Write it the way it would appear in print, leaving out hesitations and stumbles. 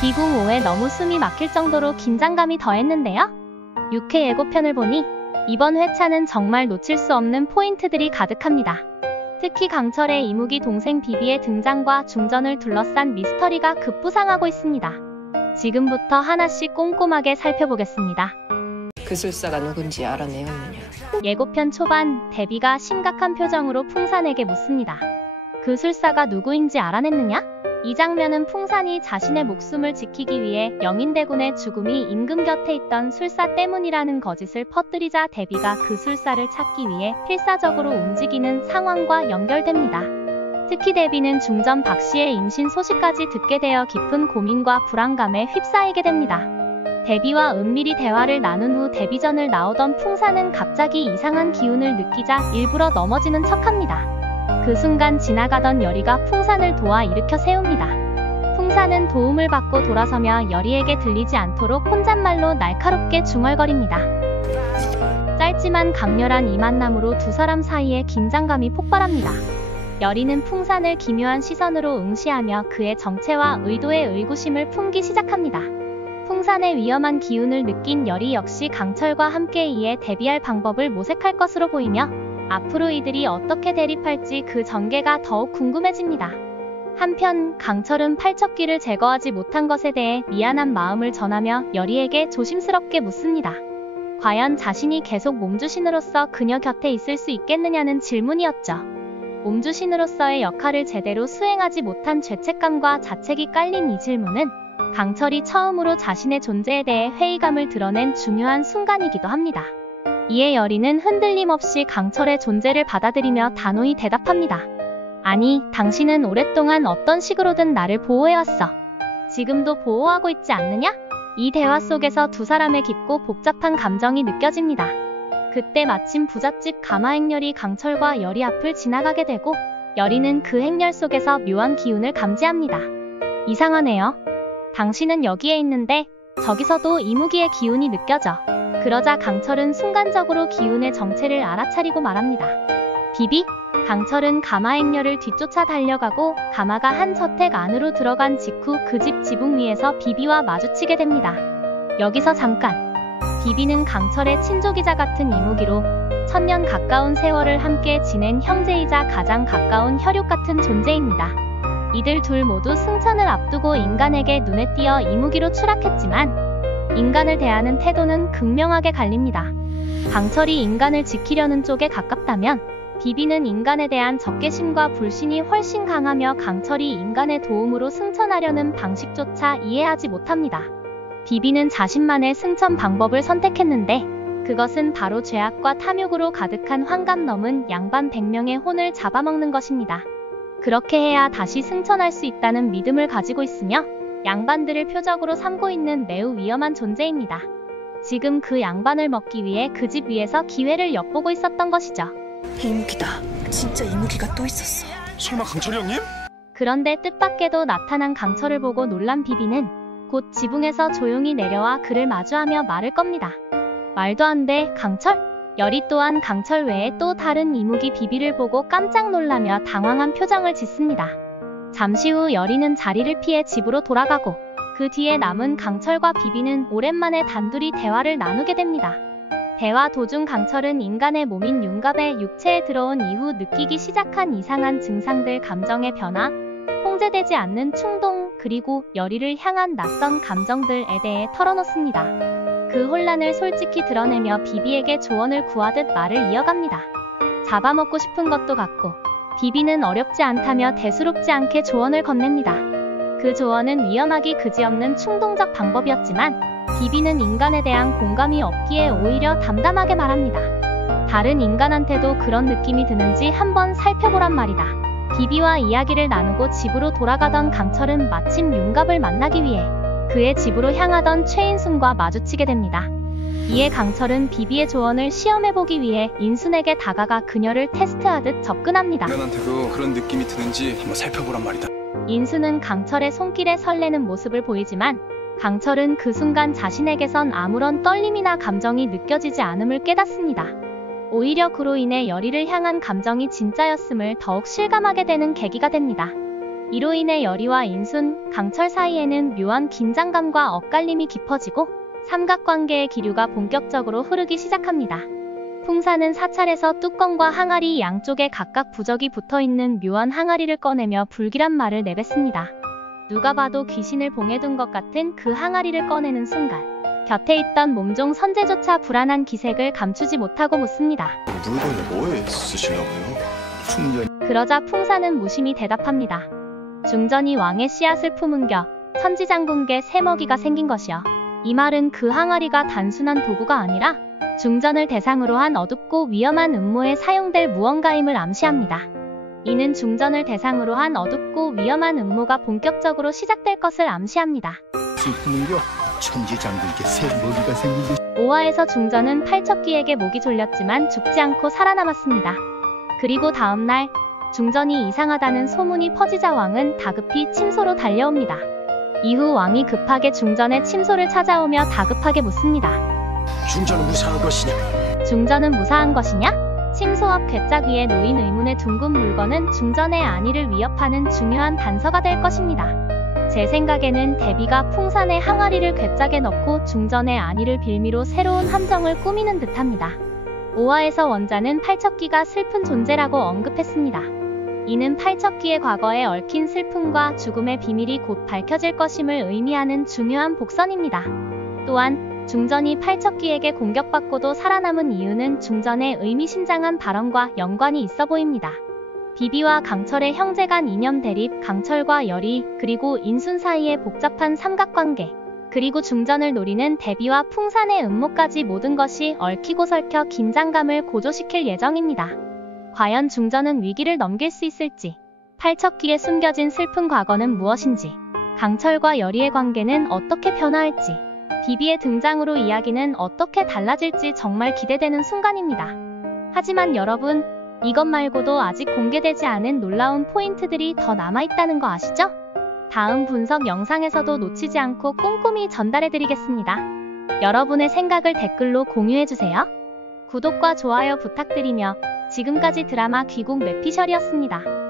비궁5에 너무 숨이 막힐 정도로 긴장감이 더했는데요. 6회 예고편을 보니 이번 회차는 정말 놓칠 수 없는 포인트들이 가득합니다. 특히 강철의 이무기 동생 비비의 등장과 중전을 둘러싼 미스터리가 급부상하고 있습니다. 지금부터 하나씩 꼼꼼하게 살펴보겠습니다. 그 술사가 누군지 알아내었느냐? 예고편 초반 데비가 심각한 표정으로 풍산에게 묻습니다. 그 술사가 누구인지 알아냈느냐? 이 장면은 풍산이 자신의 목숨을 지키기 위해 영인대군의 죽음이 임금 곁에 있던 술사 때문이라는 거짓을 퍼뜨리자 데비가 그 술사를 찾기 위해 필사적으로 움직이는 상황과 연결됩니다. 특히 데비는 중전 박씨의 임신 소식까지 듣게 되어 깊은 고민과 불안감에 휩싸이게 됩니다. 데비와 은밀히 대화를 나눈 후 데비전을 나오던 풍산은 갑자기 이상한 기운을 느끼자 일부러 넘어지는 척합니다. 그 순간 지나가던 여리가 풍산을 도와 일으켜 세웁니다. 풍산은 도움을 받고 돌아서며 여리에게 들리지 않도록 혼잣말로 날카롭게 중얼거립니다. 짧지만 강렬한 이 만남으로 두 사람 사이에 긴장감이 폭발합니다. 여리는 풍산을 기묘한 시선으로 응시하며 그의 정체와 의도에 의구심을 품기 시작합니다. 풍산의 위험한 기운을 느낀 여리 역시 강철과 함께 이에 대비할 방법을 모색할 것으로 보이며 앞으로 이들이 어떻게 대립할지 그 전개가 더욱 궁금해집니다. 한편 강철은 팔척귀를 제거하지 못한 것에 대해 미안한 마음을 전하며 여리에게 조심스럽게 묻습니다. 과연 자신이 계속 몸주신으로서 그녀 곁에 있을 수 있겠느냐는 질문이었죠. 몸주신으로서의 역할을 제대로 수행하지 못한 죄책감과 자책이 깔린 이 질문은 강철이 처음으로 자신의 존재에 대해 회의감을 드러낸 중요한 순간이기도 합니다. 이에 여리는 흔들림 없이 강철의 존재를 받아들이며 단호히 대답합니다. 아니, 당신은 오랫동안 어떤 식으로든 나를 보호해왔어. 지금도 보호하고 있지 않느냐? 이 대화 속에서 두 사람의 깊고 복잡한 감정이 느껴집니다. 그때 마침 부잣집 가마행렬이 강철과 여리 앞을 지나가게 되고 여리는 그 행렬 속에서 묘한 기운을 감지합니다. 이상하네요. 당신은 여기에 있는데 저기서도 이무기의 기운이 느껴져. 그러자 강철은 순간적으로 기운의 정체를 알아차리고 말합니다. 비비? 강철은 가마행렬을 뒤쫓아 달려가고 가마가 한 저택 안으로 들어간 직후 그 집 지붕 위에서 비비와 마주치게 됩니다. 여기서 잠깐. 비비는 강철의 친족이자 같은 이무기로 천년 가까운 세월을 함께 지낸 형제이자 가장 가까운 혈육 같은 존재입니다. 이들 둘 모두 승천을 앞두고 인간에게 눈에 띄어 이무기로 추락했지만 인간을 대하는 태도는 극명하게 갈립니다. 강철이 인간을 지키려는 쪽에 가깝다면 비비는 인간에 대한 적개심과 불신이 훨씬 강하며 강철이 인간의 도움으로 승천하려는 방식조차 이해하지 못합니다. 비비는 자신만의 승천 방법을 선택했는데 그것은 바로 죄악과 탐욕으로 가득한 환갑 넘은 양반 100명의 혼을 잡아먹는 것입니다. 그렇게 해야 다시 승천할 수 있다는 믿음을 가지고 있으며 양반들을 표적으로 삼고 있는 매우 위험한 존재입니다. 지금 그 양반을 먹기 위해 그 집 위에서 기회를 엿보고 있었던 것이죠. 이무기다. 진짜 이무기가 또 있었어. 설마 강철이 형님? 그런데 뜻밖에도 나타난 강철을 보고 놀란 비비는 곧 지붕에서 조용히 내려와 그를 마주하며 말을 겁니다. 말도 안 돼, 강철? 여리 또한 강철 외에 또 다른 이무기 비비를 보고 깜짝 놀라며 당황한 표정을 짓습니다. 잠시 후 여리는 자리를 피해 집으로 돌아가고 그 뒤에 남은 강철과 비비는 오랜만에 단둘이 대화를 나누게 됩니다. 대화 도중 강철은 인간의 몸인 융갑의 육체에 들어온 이후 느끼기 시작한 이상한 증상들, 감정의 변화, 통제되지 않는 충동, 그리고 여리를 향한 낯선 감정들에 대해 털어놓습니다. 그 혼란을 솔직히 드러내며 비비에게 조언을 구하듯 말을 이어갑니다. 잡아먹고 싶은 것도 같고 비비는 어렵지 않다며 대수롭지 않게 조언을 건넵니다. 그 조언은 위험하기 그지없는 충동적 방법이었지만 비비는 인간에 대한 공감이 없기에 오히려 담담하게 말합니다. 다른 인간한테도 그런 느낌이 드는지 한번 살펴보란 말이다. 비비와 이야기를 나누고 집으로 돌아가던 강철은 마침 융갑을 만나기 위해 그의 집으로 향하던 최인순과 마주치게 됩니다. 이에 강철은 비비의 조언을 시험해보기 위해 인순에게 다가가 그녀를 테스트하듯 접근합니다. 인간한테도 그런 느낌이 드는지 한번 살펴보란 말이다. 인순은 강철의 손길에 설레는 모습을 보이지만 강철은 그 순간 자신에게선 아무런 떨림이나 감정이 느껴지지 않음을 깨닫습니다. 오히려 그로 인해 여리를 향한 감정이 진짜였음을 더욱 실감하게 되는 계기가 됩니다. 이로 인해 여리와 인순, 강철 사이에는 묘한 긴장감과 엇갈림이 깊어지고 삼각관계의 기류가 본격적으로 흐르기 시작합니다. 풍사는 사찰에서 뚜껑과 항아리 양쪽에 각각 부적이 붙어있는 묘한 항아리를 꺼내며 불길한 말을 내뱉습니다. 누가 봐도 귀신을 봉해둔 것 같은 그 항아리를 꺼내는 순간 곁에 있던 몸종 선제조차 불안한 기색을 감추지 못하고 묻습니다. 물건을 뭐에 쓰시려고요? 충전. 그러자 풍사는 무심히 대답합니다. 중전이 왕의 씨앗을 품은겨 천지장군께 새먹이가 생긴 것이여. 이 말은 그 항아리가 단순한 도구가 아니라 중전을 대상으로 한 어둡고 위험한 음모에 사용될 무언가임을 암시합니다. 이는 중전을 대상으로 한 어둡고 위험한 음모가 본격적으로 시작될 것을 암시합니다. 슬프는겨 천지장군께 새먹이가 생긴 듯. 5화에서 중전은 팔척귀에게 목이 졸렸지만 죽지 않고 살아남았습니다. 그리고 다음날 중전이 이상하다는 소문이 퍼지자 왕은 다급히 침소로 달려옵니다. 이후 왕이 급하게 중전의 침소를 찾아오며 다급하게 묻습니다. 중전은 무사한 것이냐? 중전은 무사한 것이냐? 침소 앞 괴짝 위에 놓인 의문의 둥근 물건은 중전의 안위를 위협하는 중요한 단서가 될 것입니다. 제 생각에는 대비가 풍산의 항아리를 괴짝에 넣고 중전의 안위를 빌미로 새로운 함정을 꾸미는 듯합니다. 5화에서 원자는 팔척귀가 슬픈 존재라고 언급했습니다. 이는 팔척귀의 과거에 얽힌 슬픔과 죽음의 비밀이 곧 밝혀질 것임을 의미하는 중요한 복선입니다. 또한 중전이 팔척귀에게 공격받고도 살아남은 이유는 중전의 의미심장한 발언과 연관이 있어 보입니다. 비비와 강철의 형제간 이념 대립, 강철과 여리, 그리고 인순 사이의 복잡한 삼각관계, 그리고 중전을 노리는 대비와 풍산의 음모까지 모든 것이 얽히고 설켜 긴장감을 고조시킬 예정입니다. 과연 중전은 위기를 넘길 수 있을지, 팔척귀에 숨겨진 슬픈 과거는 무엇인지, 강철과 여리의 관계는 어떻게 변화할지, 비비의 등장으로 이야기는 어떻게 달라질지 정말 기대되는 순간입니다. 하지만 여러분, 이것 말고도 아직 공개되지 않은 놀라운 포인트들이 더 남아있다는 거 아시죠? 다음 분석 영상에서도 놓치지 않고 꼼꼼히 전달해드리겠습니다. 여러분의 생각을 댓글로 공유해주세요. 구독과 좋아요 부탁드리며 지금까지 드라마 귀국 매피셜이었습니다.